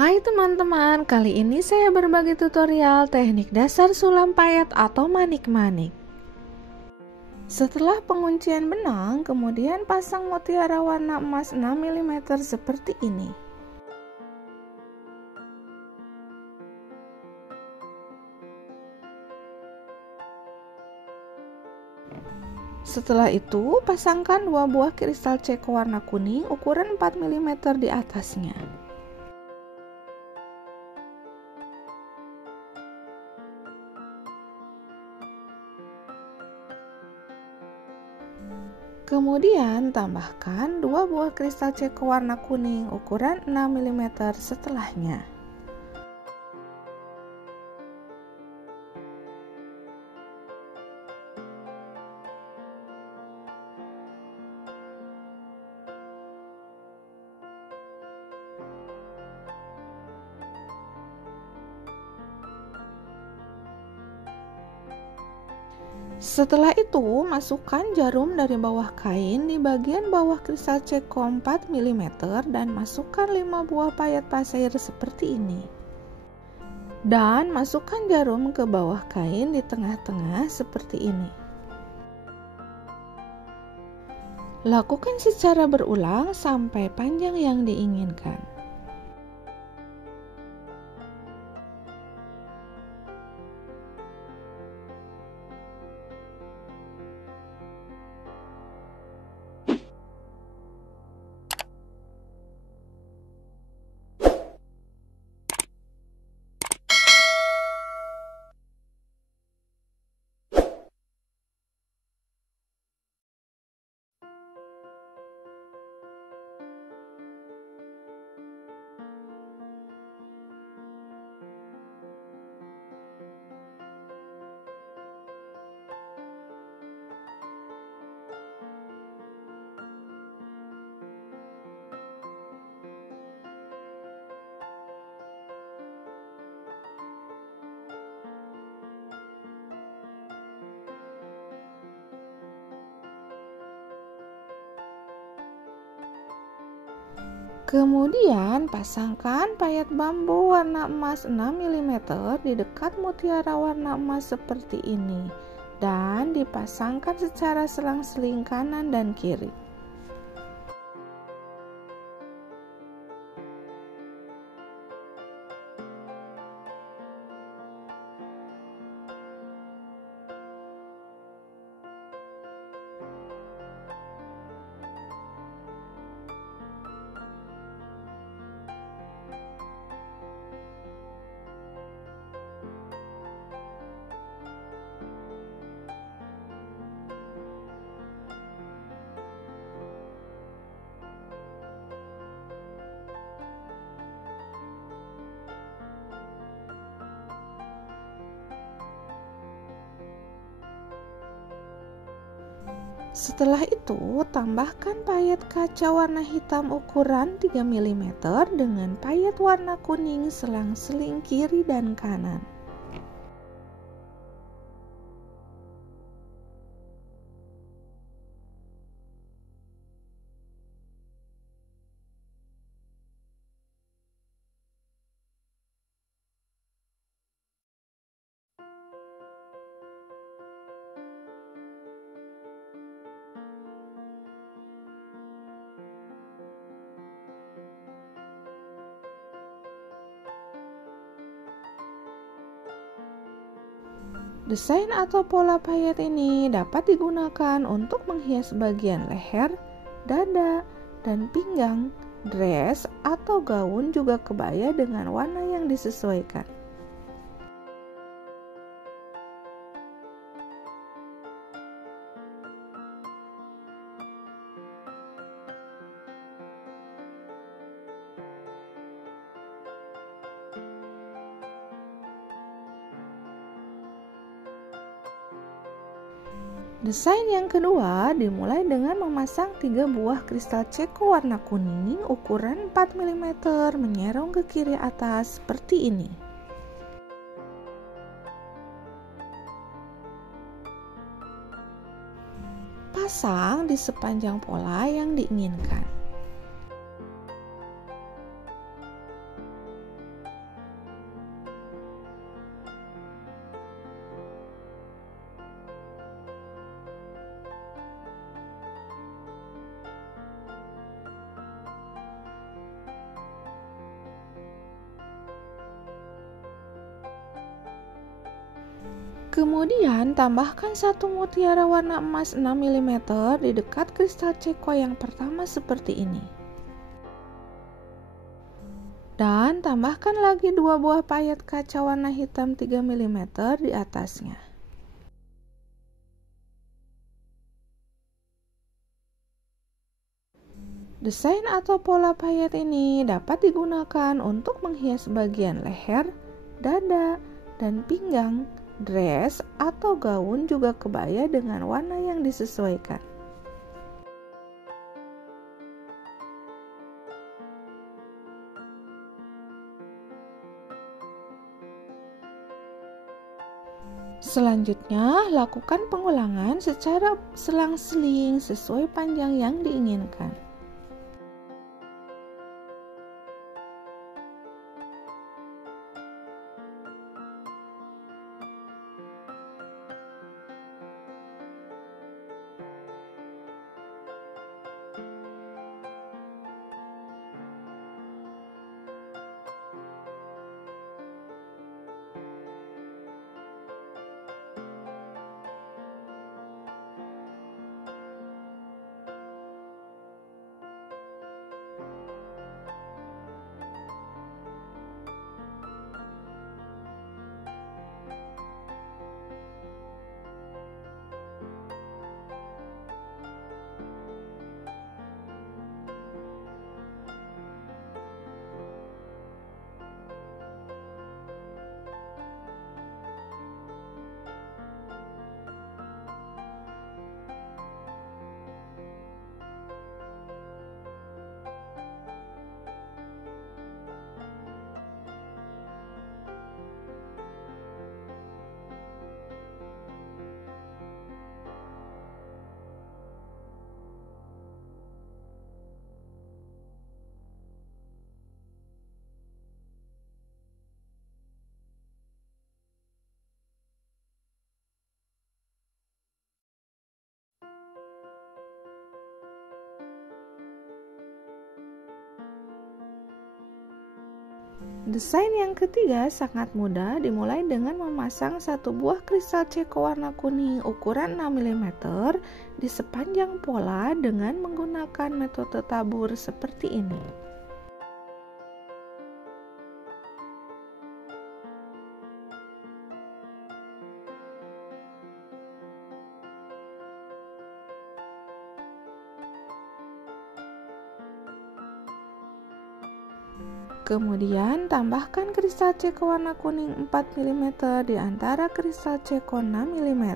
Hai teman-teman, kali ini saya berbagi tutorial teknik dasar sulam payet atau manik-manik. Setelah penguncian benang, kemudian pasang mutiara warna emas 6 mm seperti ini. Setelah itu, pasangkan 2 buah kristal ceko warna kuning ukuran 4 mm di atasnya. Kemudian tambahkan 2 buah kristal ceko warna kuning ukuran 6 mm setelahnya. Setelah itu, masukkan jarum dari bawah kain di bagian bawah kristal ceko 4 mm dan masukkan 5 buah payet pasir seperti ini. Dan masukkan jarum ke bawah kain di tengah-tengah seperti ini. Lakukan secara berulang sampai panjang yang diinginkan. Kemudian pasangkan payet bambu warna emas 6 mm di dekat mutiara warna emas seperti ini dan dipasangkan secara selang-seling kanan dan kiri. Setelah itu, tambahkan payet kaca warna hitam ukuran 3 mm dengan payet warna kuning selang-seling kiri dan kanan. Desain atau pola payet ini dapat digunakan untuk menghias bagian leher, dada, dan pinggang, dress atau gaun juga kebaya dengan warna yang disesuaikan. Desain yang kedua dimulai dengan memasang 3 buah kristal ceko warna kuning ukuran 4 mm menyerong ke kiri atas seperti ini. Pasang di sepanjang pola yang diinginkan. Kemudian tambahkan satu mutiara warna emas 6 mm di dekat kristal ceko yang pertama seperti ini. Dan tambahkan lagi 2 buah payet kaca warna hitam 3 mm di atasnya. Desain atau pola payet ini dapat digunakan untuk menghias bagian leher, dada, dan pinggang, dress atau gaun juga kebaya dengan warna yang disesuaikan. Selanjutnya, lakukan pengulangan secara selang-seling sesuai panjang yang diinginkan. Desain yang ketiga sangat mudah, dimulai dengan memasang satu buah kristal ceko warna kuning ukuran 6 mm di sepanjang pola dengan menggunakan metode tabur seperti ini. Kemudian tambahkan kristal ceko warna kuning 4 mm di antara kristal ceko 6 mm.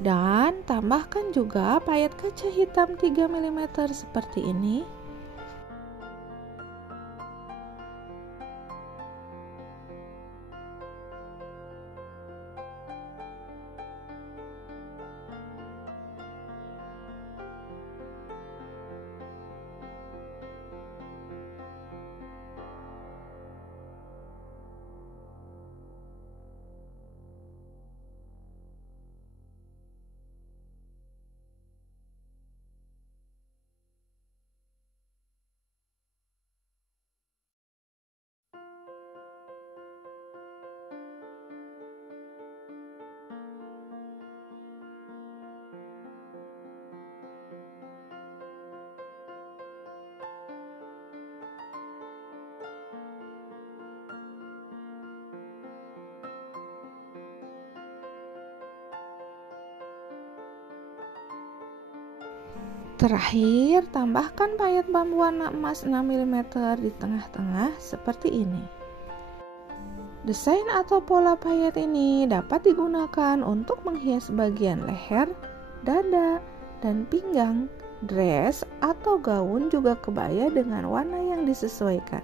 Dan tambahkan juga payet kaca hitam 3 mm seperti ini. Terakhir, tambahkan payet bambu warna emas 6 mm di tengah-tengah seperti ini. Desain atau pola payet ini dapat digunakan untuk menghias bagian leher, dada, dan pinggang, dress atau gaun juga kebaya dengan warna yang disesuaikan.